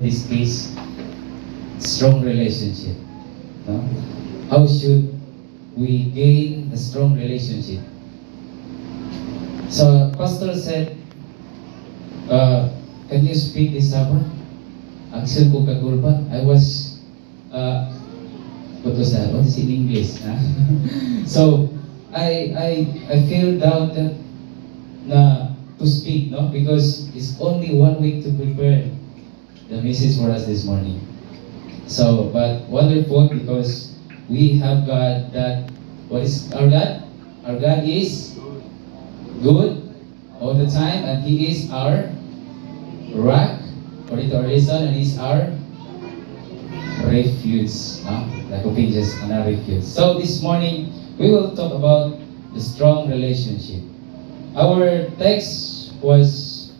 this case, strong relationship. No? How should we gain a strong relationship? So pastor said, can you speak this Sabbath? Action ko kagulba. I was, what was that? What is in English? So I feel doubted na to speak, no? Because it's only 1 week to prepare the message for us this morning. So, but wonderful because we have God that, what is our God? Our God is good all the time, and He is our rock, according to our lesson, and He is our refuge. Like okay, just another refuge. So this morning, we will talk about the strong relationship. Our text was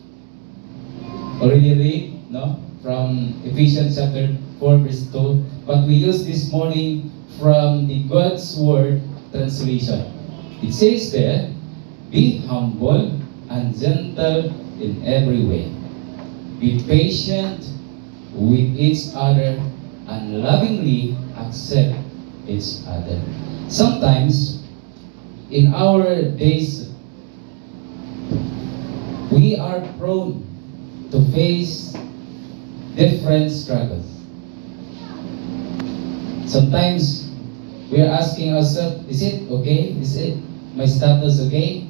already read, no? From Ephesians chapter 4 verse 2, but we use this morning from the God's Word translation. It says there, be humble and gentle in every way. Be patient with each other and lovingly accept each other. Sometimes, in our days, we are prone to face different struggles. Sometimes we are asking ourselves, is it okay? Is it my status okay?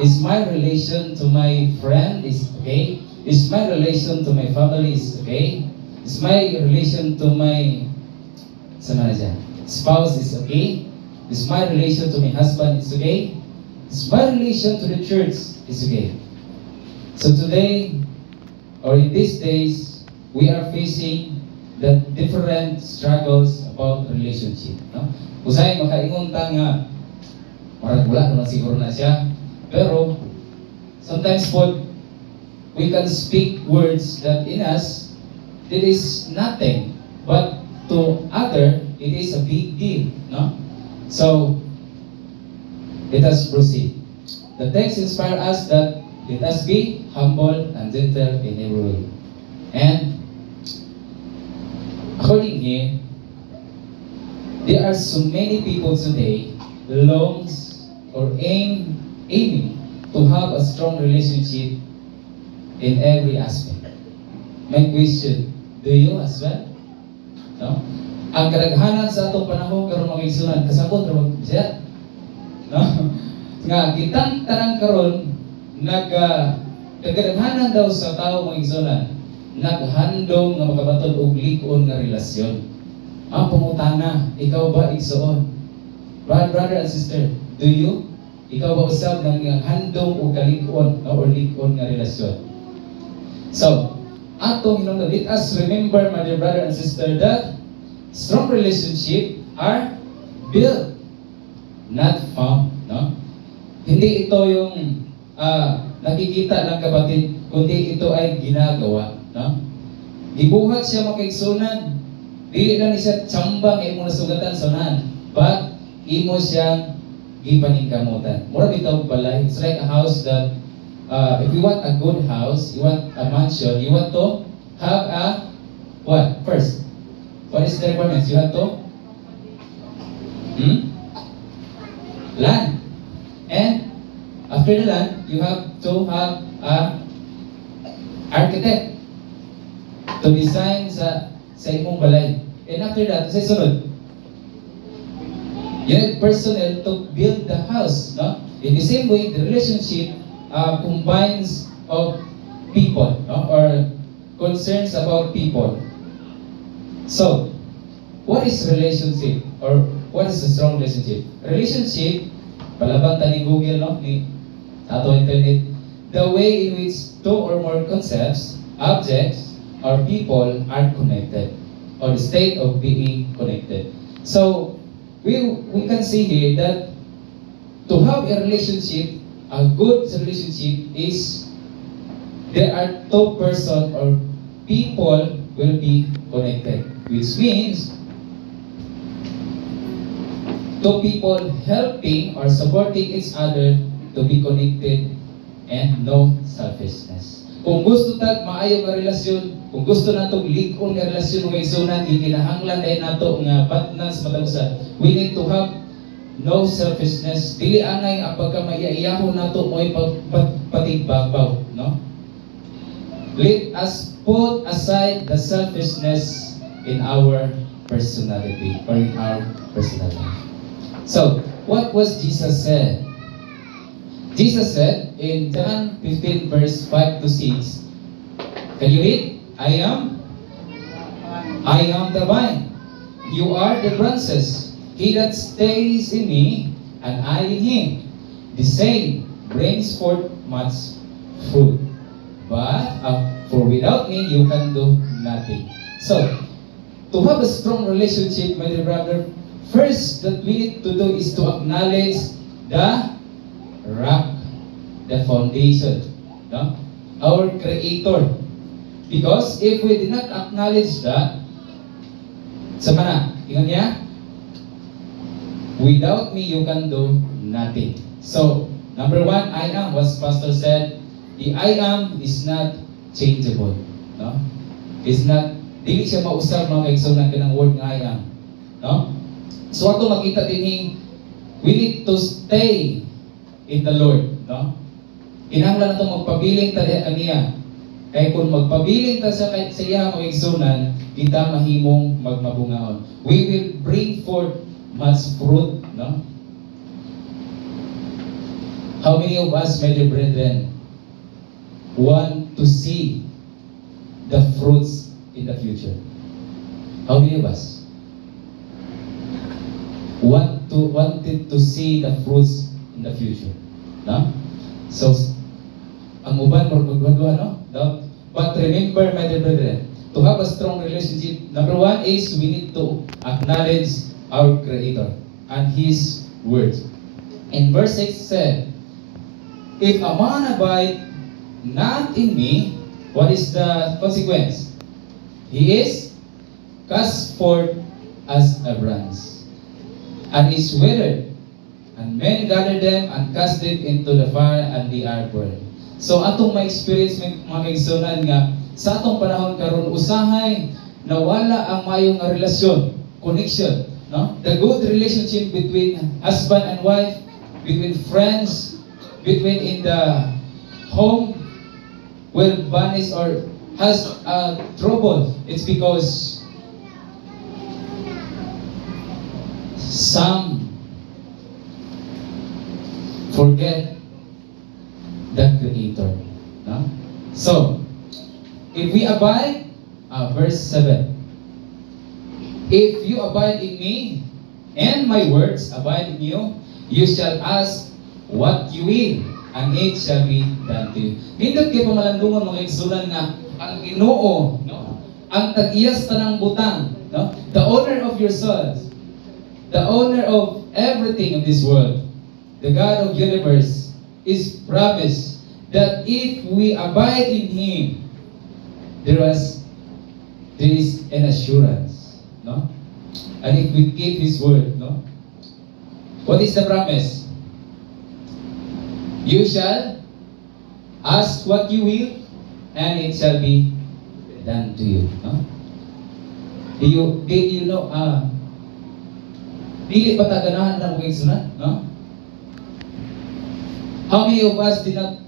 Is my relation to my friend is okay? Is my relation to my family is okay? Is my relation to my spouse is okay? Is my relation to my husband is okay? Is my relation to the church is okay? So today, or in these days, we are facing the different struggles about relationship. No? Usay makaingon ta nga, marag wala naman siguro na siya. Pero, sometimes po, we can speak words that in us, it is nothing. But to other, it is a big deal. No? So, let us proceed. The text inspires us that let us be humble and gentle in every way. And according here, there are so many people today longs or aiming to have a strong relationship in every aspect. My question, do you as well? No? Ang kadaghanan sa atong panahon karon mga igsunan kasabot ra siya. No? Nga kitang tanang karon kadaghanan daw sa tao mga igsunan naghandom nga makabaton og lig-on nga relasyon. Ang pangutana, ikaw ba igsuon? Brother and sister, do you? Ikaw ba usab nang handom og kalig-on or lig-on nga relasyon? So, atong hinungdan, let us remember, my dear brother and sister, that strong relationship are built, not found. No? Hindi ito yung nakikita ng kapatid, kundi ito ay ginagawa. No? Gibuhat siya makaigsunan. Dili lang siya tsambang imo nasugatan sunan, but imo siyang gipaningkamutan. Mura bitaw balay. It's like a house that if you want a good house, you want a mansion, you want to have a what? First, what is the requirements? You have to land. And after the land, you have to have a architect to design sa imong balay. And after that, sa sunod, you need personnel to build the house. No? In the same way, the relationship combines of people, no? Or concerns about people. So, what is relationship? Or what is a strong relationship? Relationship, palabang tani Google, no? Ni ato internet, the way in which two or more concepts, objects, or people are connected, or the state of being connected. So, we can see here that to have a relationship, a good relationship is there are two persons or people will be connected, which means two people helping or supporting each other to be connected and no selfishness. Kung gusto tag maayo nga relasyon, kung gusto nato lig-on nga relasyon nga igsunan, gikinahanglan day nato nga batnan sa matag usa. We need to have no selfishness. Dili angay ang pagkamaya-iyaho nato mo'y patigbabaw, no? Let us put aside the selfishness in our personality or in our personality. So, what was Jesus said? Jesus said in John 15 verse 5 to 6, can you read? I am the vine. You are the branches. He that stays in me, and I in him, the same brings forth much fruit. But for without me, you can do nothing. So, to have a strong relationship, my dear brother, first that we need to do is to acknowledge the rock, the foundation, no? Our Creator. Because if we did not acknowledge that, sama na, ingon niya, without me you can do nothing. So, number one, I am, what Pastor said, the I am is not changeable. No? It's not, dili siya mausap mga kaigsunan ka ng word nga I am. No? So, ato makita din we need to stay in the Lord. No? Kinahanglan nato magpabiling ta diha kaniya. Kaya kung magpabiling ta sa iya mga igsunan, kita mahimong magmabungaon. We will bring forth much fruit, no? How many of us, my dear brethren, want to see the fruits in the future? How many of us wanted to see the fruits in the future? No? So, ang uban magdua, no? But remember, my dear brethren, to have a strong relationship, number one is we need to acknowledge our Creator and His Word. In verse 6 said, if a man abide not in me, what is the consequence? He is cast forth as a branch, and is withered, and men gather them and cast them into the fire, and they are burned. So atong ma-experience mga kaigsunan nga sa atong panahon karon usahay nawala ang mayong nga relasyon, connection, no? The good relationship between husband and wife, between friends, between in the home will vanish or has trouble. It's because some forget the Creator. No? So, if we abide, verse 7, if you abide in me, and my words abide in you, you shall ask what you will, and it shall be done to you. Nindot kayo pamalandungan mga igsunan nga, ang Ginoo, no? Ang tag-iyas tanang butang, no? The owner of your souls, the owner of everything in this world, the God of universe, is promised that if we abide in Him, there is an assurance, no? And if we keep His word, no? What is the promise? You shall ask what you will, and it shall be done to you, no? Did you know? Dili ba taganahan ng mga igsunan, no? How many of us did not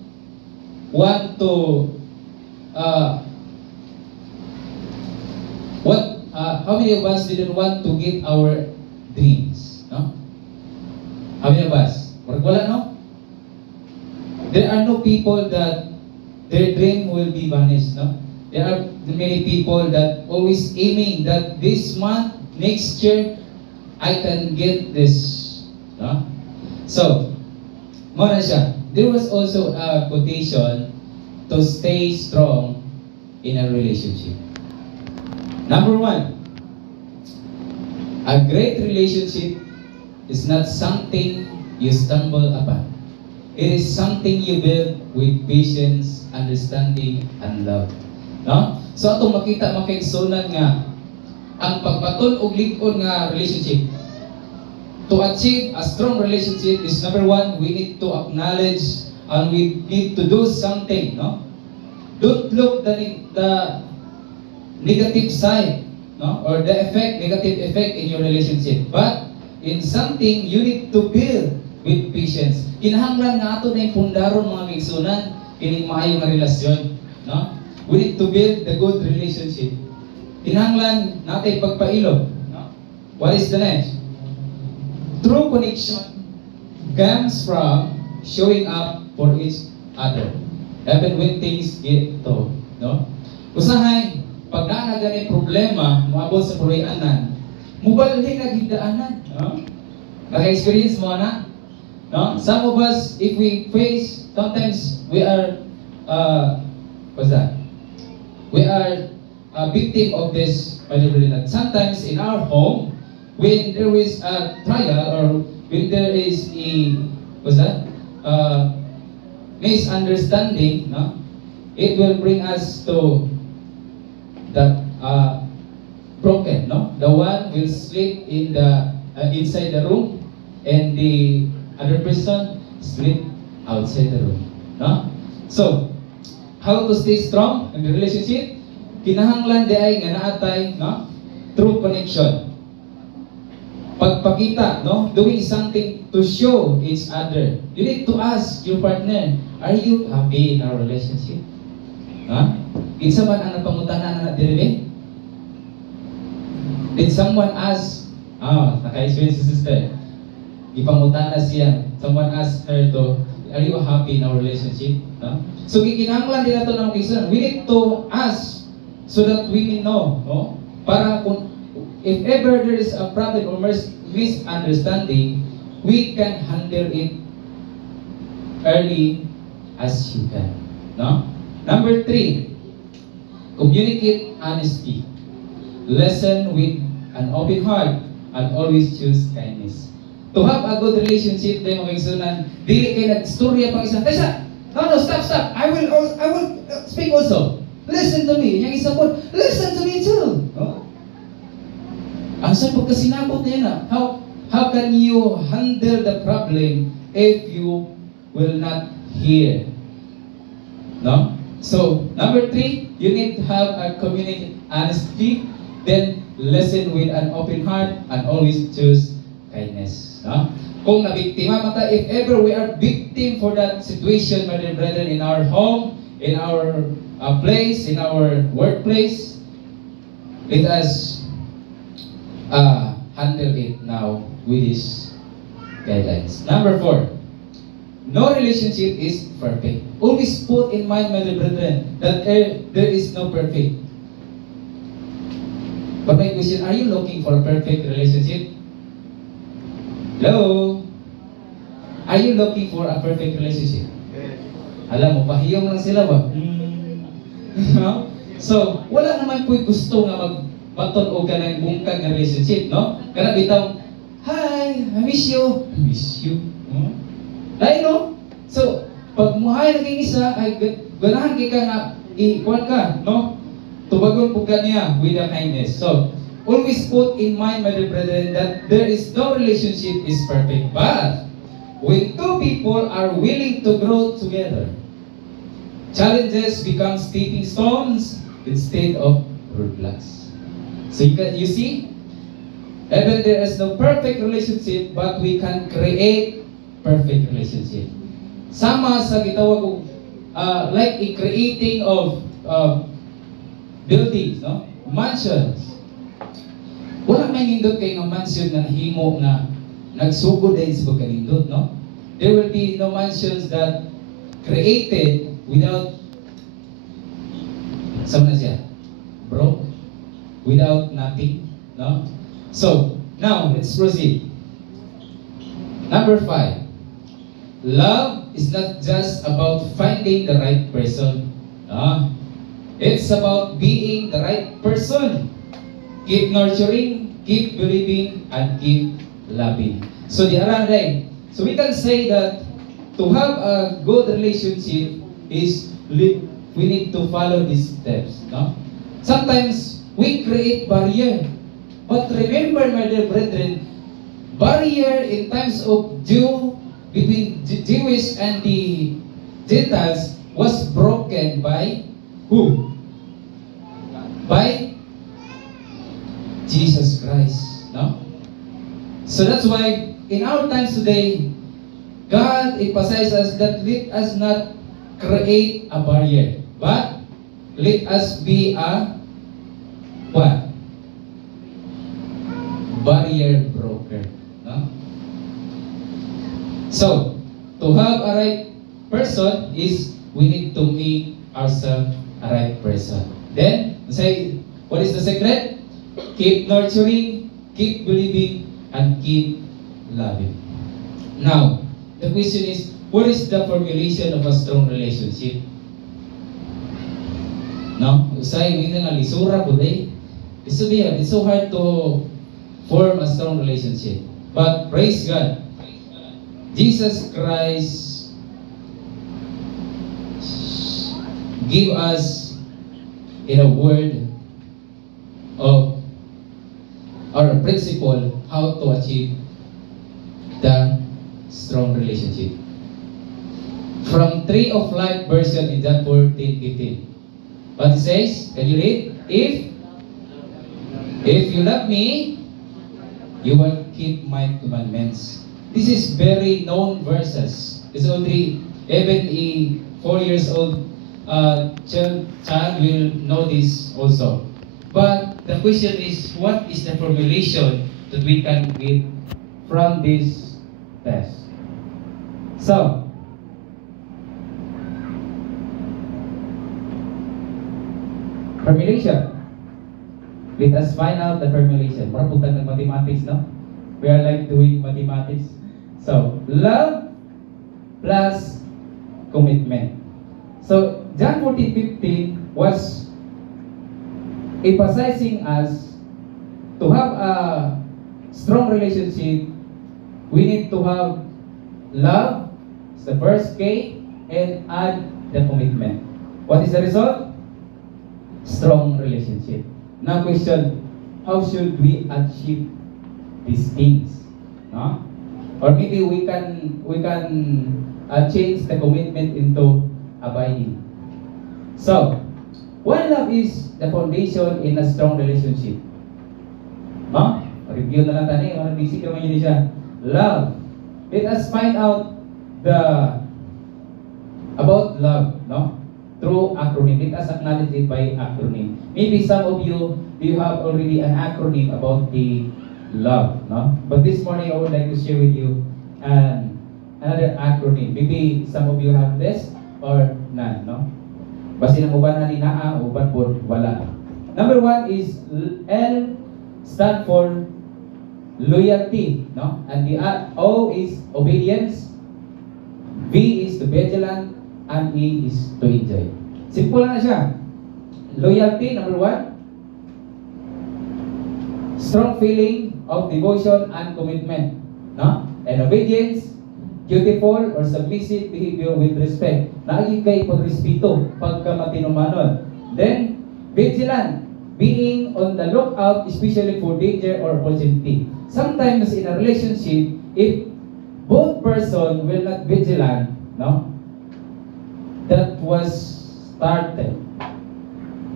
want to how many of us didn't want to get our dreams, no? How many of us? Wala, no? There are no people that their dream will be vanished, no? There are many people that always aiming that this month, next year, I can get this, no? So, muna siya. There was also a quotation to stay strong in a relationship. Number one, a great relationship is not something you stumble upon. It is something you build with patience, understanding, and love. No? So atong makita makaigsunan nga ang pagbaton og lig-on nga relationship. To achieve a strong relationship is number one, we need to acknowledge and we need to do something, no? Don't look the negative side, no, or the negative effect in your relationship. But in something you need to build with patience. Kinahanglan nga ato na yung pundaron mga kaigsunan kining maayo nga relasyon, no? We need to build the good relationship. Kinahanglan natin pagpailog, no? What is the next? True connection comes from showing up for each other. Even when things get tough, no? Usahay, pag na gani problema, moabot sa puluyanan, mubalhin na gidaanan, no? Naka-experience mo na? No? Some of us, if we face, sometimes we are, what's that? We are a victim of this. Sometimes in our home, when there is a trial or when there is a, what's that? Misunderstanding, no? It will bring us to that broken, no? The one will sleep in the inside the room, and the other person sleep outside the room, no? So, how to stay strong in the relationship? Kinahanglan di ay nga naatay, no? True connection. Pagpakita, no? Doing something to show each other. You need to ask your partner, are you happy in our relationship? Ha? Kinsa man ang napangutanan na diri? Did someone ask, naka-experience si sister, ipangutana siya, someone asked her to, are you happy in our relationship? No? So, kinahanglan din nato ng kaisan. We need to ask so that we may know, no? Para kung if ever there is a problem or misunderstanding, we can handle it early as you can. No? Number 3, communicate honesty. Listen with an open heart and always choose kindness. To have a good relationship, tayo mga kaigsunan, dili kayo nag-storya pang isang, Tessa, no, stop. I will speak also. Listen to me. Yung isa po, listen to me too. No? Ang saan pagkasinabot niya na, how can you handle the problem if you will not hear? No? So, number 3, you need to have a communicate honesty, then listen with an open heart, and always choose kindness. No? Kung nabiktima mata, if ever we are victim for that situation, my dear brethren, in our home, in our place, in our workplace, let us handle it now with these guidelines. Number 4, no relationship is perfect. Always put in mind, my dear brethren, that there is no perfect. But my question, are you looking for a perfect relationship? Hello? Are you looking for a perfect relationship? Yes. Alam mo, pahiyong lang sila ba? No? So, wala naman po'y gusto nga magbaton o ka ng bungkag na relationship, no? Kana bitaw, hi, I miss you. I miss you. No? Dahil, no? So, pag muhay na kayong isa, ay ganahan kay ka nga, ikuan ka, no? Tubagon po ka niya with a kindness. So, always put in mind, my dear brethren, that there is no relationship is perfect. But, when two people are willing to grow together, challenges become stepping stones instead of roadblocks. So you see, even there is no perfect relationship, but we can create perfect relationship. Sama sa gitawag ko, like a creating of buildings, no? Mansions. Wala may nindot kayo ng mansion na nahimo na nagsugod din sa pagkanindot, no? There will be no mansions that created without sama na siya, broke, without nothing, no? So, now, let's proceed. Number 5. Love is not just about finding the right person. No? It's about being the right person. Keep nurturing, keep believing, and keep loving. So, the aranday. So, we can say that to have a good relationship is we need to follow these steps. No? Sometimes, we create barrier. But remember, my dear brethren, barrier in times of between Jewish and the Gentiles was broken by who? By Jesus Christ. No? So that's why in our times today, God emphasizes us that let us not create a barrier, but let us be a what? Barrier broker. No? So, to have a right person is we need to make ourselves a right person. Then, say, what is the secret? Keep nurturing, keep believing, and keep loving. Now, the question is, what is the formulation of a strong relationship? No? Usay, hindi nga lisura po day. It's so hard to form a strong relationship. But praise God, Jesus Christ give us in a word of or a principle how to achieve the strong relationship. From Tree of Life version in John 14:15. What it says? Can you read? If you love me, you will keep my commandments. This is very known verses. It's already, even a 4 years old child will know this also. But the question is, what is the formulation that we can get from this test? So, formulation. Let us find out the formulation. Para punta ng mathematics, no? We are like doing mathematics. So, love plus commitment. So, John 14:15 was emphasizing us to have a strong relationship. We need to have love, it's the first K, and add the commitment. What is the result? Strong relationship. Now question, how should we achieve these things? No? Or maybe we can change the commitment into abiding. So, one love is the foundation in a strong relationship. No? Review na lang tayo. Parang basic naman yun siya. Love. Let us find out about love, no? Through acronym. Let us acknowledge it by acronym. Maybe some of you have already an acronym about the love, no? But this morning I would like to share with you another acronym. Maybe some of you have this or none, no? Basta ng uban na ninaa, uban po wala. Number 1 is L stand for loyalty, no? And the O is obedience, V is to vigilant, and E is to enjoy. Simple na siya. Loyalty, number 1. Strong feeling of devotion and commitment, no? And obedience, dutiful or submissive behavior with respect. Naagig kay pagrespeto pagka matinumanon. Then, vigilant, being on the lookout especially for danger or opportunity. Sometimes in a relationship, if both person will not vigilant, no? That was started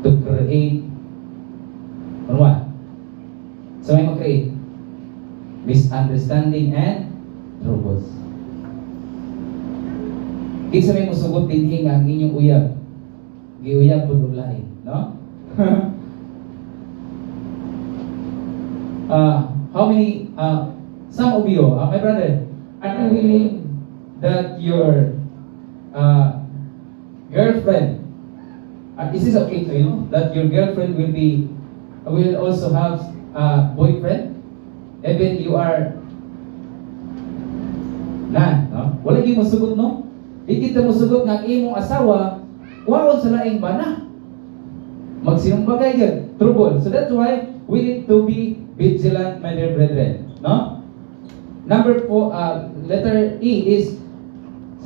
to create what? So may mag-create misunderstanding and troubles. Isa may musugot din ang inyong uyab. Giuyab po lain, no? How many, some of you, my brother, are you willing that your girlfriend, is this okay to you? That your girlfriend will also have a boyfriend? Even you are no? Wala gyud mosugot, no? Di kita mosugot ng imong asawa, waon sa laing bana. Magsinumbagay gyud, trouble. So that's why we need to be vigilant, my dear brethren, no? Number 4, letter E is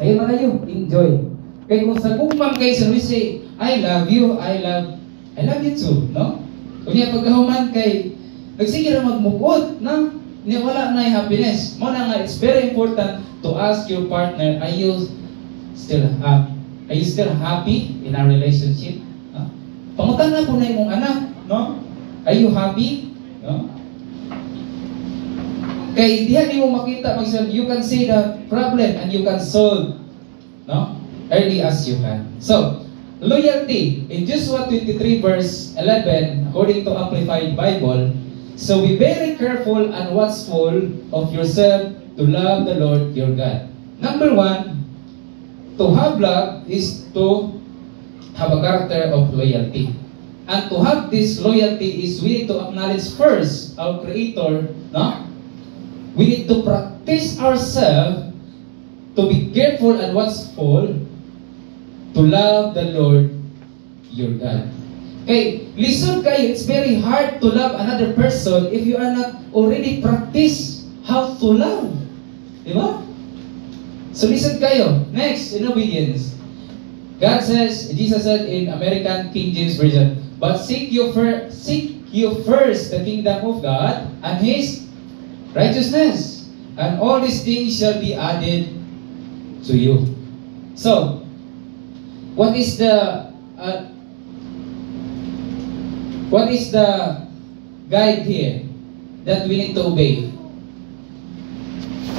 sayo na kayo, enjoy. Kaya kung sa kumang kayo sa say, I love you too, no? Kung niya pagkahuman kay nagsige ra magmukod, no? Niya wala na yung happiness. Mo na nga, it's very important to ask your partner, are you still happy in our relationship? Pangutana po na imong anak, no? Are you happy? No? Kay diha nimo makita magsabi, you can see the problem and you can solve, no? Early as you can. So, loyalty in Joshua 23 verse 11 according to Amplified Bible, so be very careful and watchful of yourself to love the Lord your God. Number one, to have love is to have a character of loyalty. And to have this loyalty is we need to acknowledge first our Creator, no? We need to practice ourselves to be careful and watchful to love the Lord your God. Okay, listen kayo, it's very hard to love another person if you are not already practice how to love. Di ba? So listen kayo. Next, in obedience. God says, Jesus said in American King James Version, but seek you first the kingdom of God and His righteousness, and all these things shall be added to you. So, what is the guide here that we need to obey?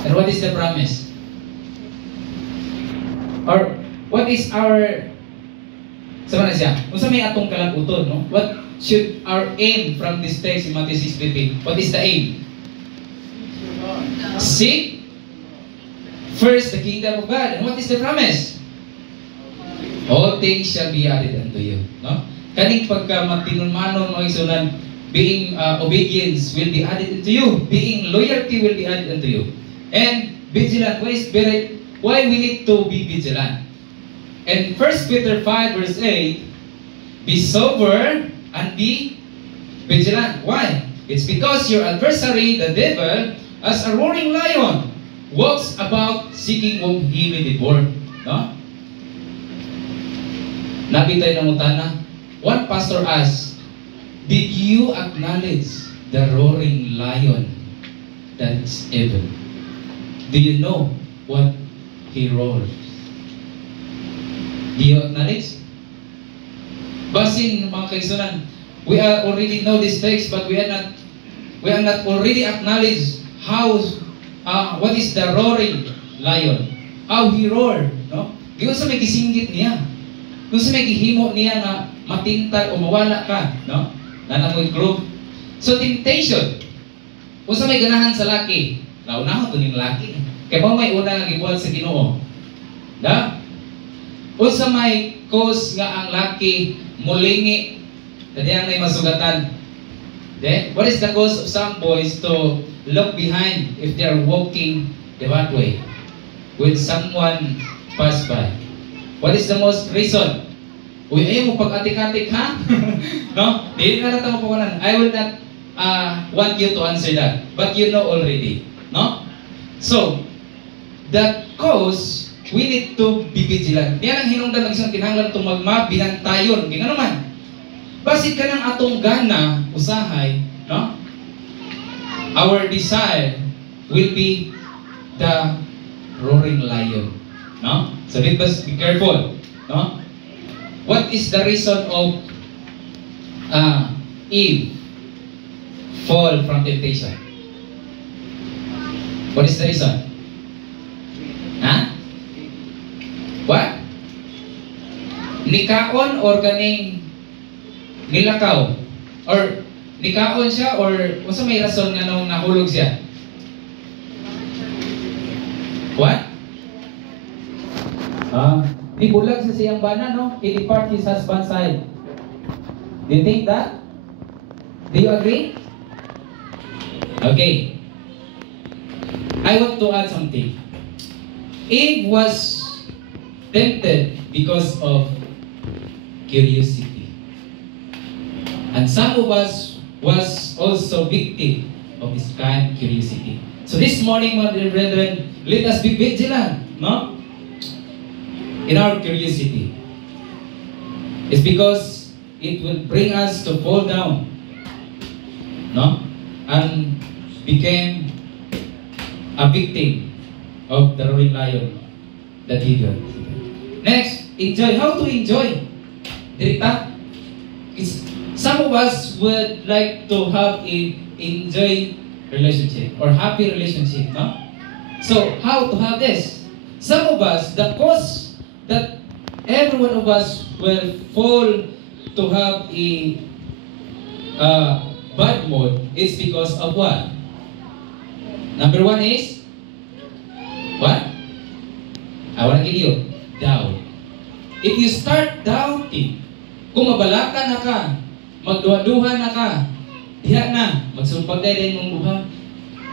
And what is the promise? Or what is our sama na siya? Kung sa may atong kalaguton, no? What should our aim from this text in Matthew 6:15? What is the aim? Seek first the kingdom of God. And what is the promise? All things shall be added unto you. No? Kaning pagka matinunmanon mga isunan, being obedience will be added unto you. Being loyalty will be added unto you. And vigilant, why we need to be vigilant? And 1 Peter 5 verse 8, be sober and be vigilant. Why? It's because your adversary, the devil, as a roaring lion, walks about seeking whom he may devour. No? Nabitay ng utana. One pastor asked, did you acknowledge the roaring lion that is evil? Do you know what he roars? Do you acknowledge? Basin mga kaisunan, we already know this text, but we are not already acknowledge how what is the roaring lion? How he roared, no? Di sa may gisinggit niya. Kung sa may gihimo niya na matintag o mawala ka, no? Nanamoy group. So temptation. Kung sa may ganahan sa laki, naunahon to ning laki. Kaya mo may una nga gibuhat sa Ginoo. Da? O sa may cause nga ang laki mulingi, tadi ang may masugatan. Then, what is the cause of some boys to look behind if they are walking the right way when someone pass by? What is the most reason? Uy, ayaw mo pag-atik-atik, ha? No? Hindi na natin mapawalan. I will not want you to answer that. But you know already. No? So, that cause, we need to be vigilant. Yan ang hinungdan ng isang kinahanglan itong magmabinantayon. Kaya naman, basit ka ng atong gana, usahay, no? Our desire will be the roaring lion. No? So let us be careful. No? What is the reason of Eve fall from temptation? What is the reason? Ha? What? Nikaon or kaning nilakaw? Or nikaon siya or unsa may rason nga nung nahulog siya? What? Nibulag sa siyang bana, no? He depart his husband's side. Do you think that? Do you agree? Okay. I want to add something. Eve was tempted because of curiosity. And some of us was also victim of this kind of curiosity. So this morning, my dear brethren, let us be vigilant, no? In our curiosity. It's because it will bring us to fall down, no? And became a victim of the roaring lion that he did. Next, enjoy. How to enjoy? Dirita. It's, some of us would like to have a enjoy relationship or happy relationship, no? So, how to have this? Some of us, the cause that every one of us will fall to have a bad mood is because of what? Number one is what? I want to give you doubt. If you start doubting, kung mabalaka na ka, magduha-duha na ka, diha na, magsumpag tayo din mong buha.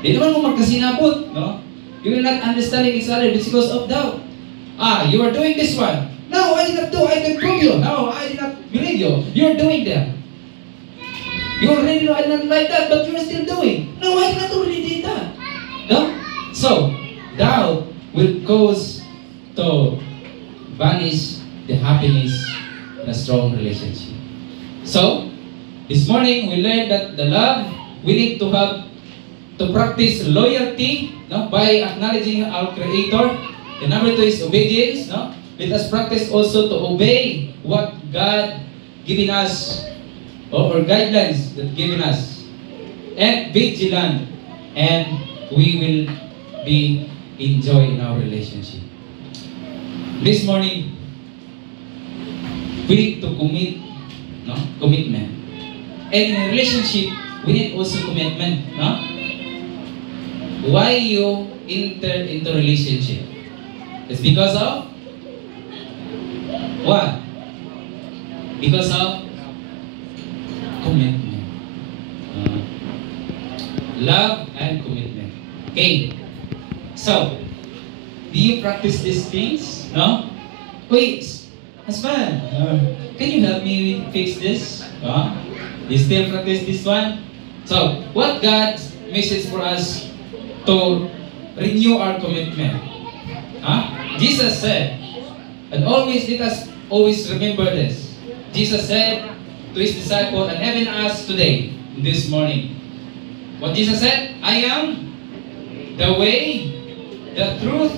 Di naman mo magkasinabot, no? You will not understanding each other because of doubt. You are doing this one. No, I did not do. I can prove you. No, I did not believe you. You're doing that. You already know I did not like that, but you're still doing. No, I did not already did that. No? So, doubt will cause to vanish the happiness in a strong relationship. So, this morning we learned that the love, we need to have to practice loyalty, no, by acknowledging our Creator. The number two is obedience, no. Let us practice also to obey what God given us or guidelines that given us, and vigilant, and we will be enjoy in our relationship. This morning, we need to commit, no, commitment, and in a relationship, we need also commitment, no. Why you enter into relationship? It's because of what? Because of commitment. Love and commitment. Okay. So, do you practice these things? No? Wait, husband, can you help me fix this? You still practice this one? So, what God's message for us to renew our commitment? Jesus said, and always let us always remember this. Jesus said to his disciple and even us today, this morning. What Jesus said? I am the way, the truth,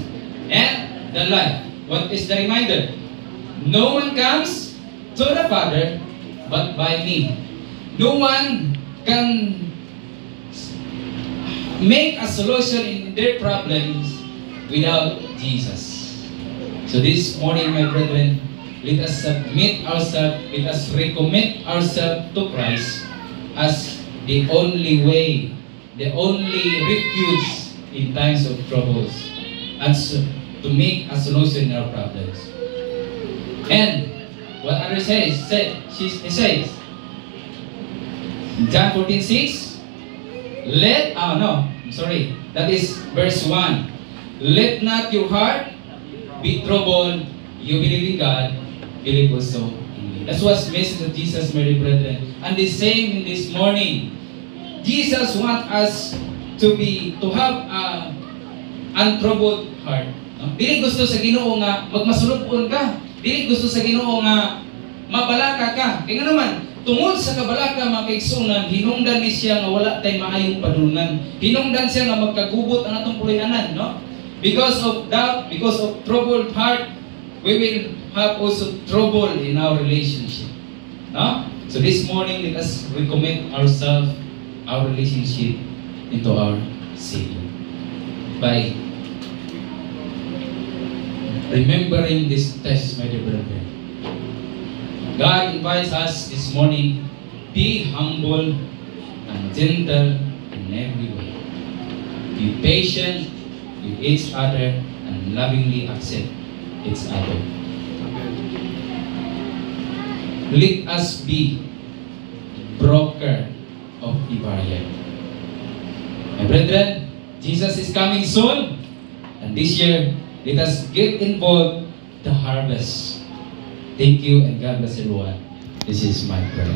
and the life. What is the reminder? No one comes to the Father but by me. No one can make a solution in their problems without Jesus. So this morning, my brethren, let us submit ourselves, let us recommit ourselves to Christ as the only way, the only refuge in times of troubles, and so, to make a solution in our problems. And what others says, he says, John 14:6, that is verse 1. Let not your heart be troubled. You believe in God, believe also in me. That's what's the message of Jesus, my brethren. And the same in this morning. Jesus wants us to have a untroubled heart. No? Dili gusto sa Ginoo nga magmasulupon ka. Dili gusto sa Ginoo nga mabalaka ka. Kaya naman, tungod sa kabalaka mga kaigsunan, hinungdan ni siya nga wala tay maayong padulngan. Hinungdan siya nga magkagubot ang atong pulinanan, no? Because of doubt, because of troubled heart, we will have also trouble in our relationship. No? So this morning, let us recommit ourselves, our relationship, into our Savior. By remembering this text, my dear brethren. God invites us this morning, be humble and gentle in every way. Be patient with each other and lovingly accept each other. Let us be broker of the barrier. My brethren, Jesus is coming soon, and this year, let us get involved the harvest. Thank you, and God bless everyone. This is my prayer.